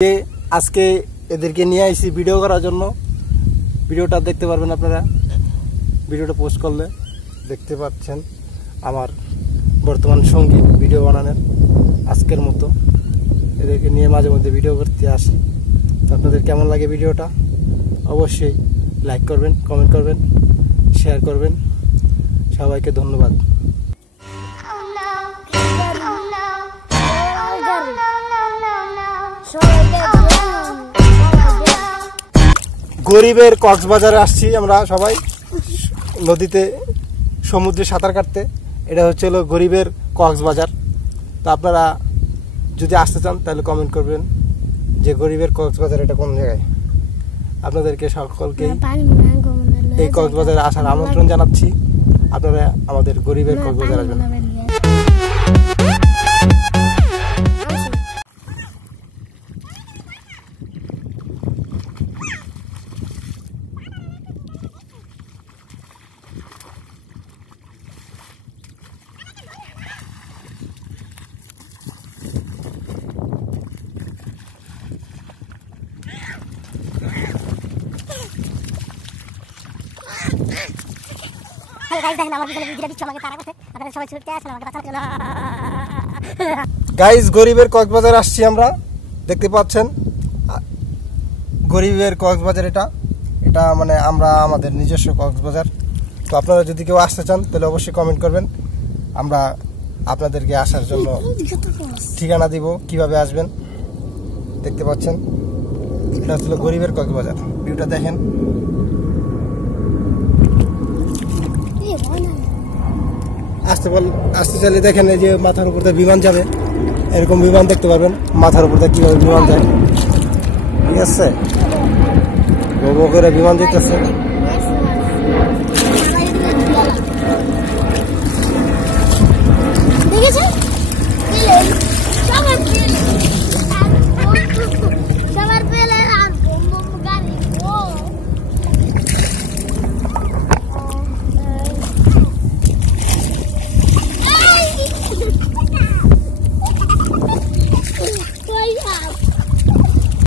আজকে এদেরকে নিয়ে আইছি ভিডিও করার জন্য। ভিডিওটা দেখতে পারবেন আপনারা, ভিডিওটা পোস্ট করলে দেখতে পাচ্ছেন আমার বর্তমান সঙ্গী ভিডিও বানানোর। আজকের মতো এদেরকে নিয়ে মাঝে মধ্যে ভিডিও করতে আসি। তো আপনাদের কেমন লাগে ভিডিওটা অবশ্যই লাইক করবেন, কমেন্ট করবেন, শেয়ার করবেন। সবাইকে ধন্যবাদ। গরিবের কক্সবাজারে আসছি আমরা সবাই নদীতে, সমুদ্রে সাঁতার কাটতে। এটা হচ্ছে গরিবের কক্সবাজার। তো আপনারা যদি আসতে চান তাহলে কমেন্ট করবেন যে গরিবের কক্সবাজার এটা কোন জায়গায়। আপনাদেরকে সকলকে এই কক্সবাজারে আসার আমন্ত্রণ জানাচ্ছি। আপনারা আমাদের গরিবের কক্সবাজার আসবেন। গাইস গরিবের কক্সবাজার আসছি আমরা, দেখতে পাচ্ছেন গরিবের কক্সবাজার। এটা মানে আমরা আমাদের নিজস্ব কক্সবাজার। তো আপনারা যদি কেউ আসতে চান তাহলে অবশ্যই কমেন্ট করবেন। আমরা আপনাদেরকে আসার জন্য ঠিকানা দিব, কিভাবে আসবেন। দেখতে পাচ্ছেন এটা হচ্ছিল গরিবের কক্সবাজার। ভিউটা দেখেন। আসতে চাইলে দেখেন এই যে মাথার উপর দিয়ে বিমান যাবে, এরকম বিমান দেখতে পারবেন। মাথার উপর দিয়ে কিভাবে বিমান যায়, ঠিক আছে, করে বিমান যেতেছে।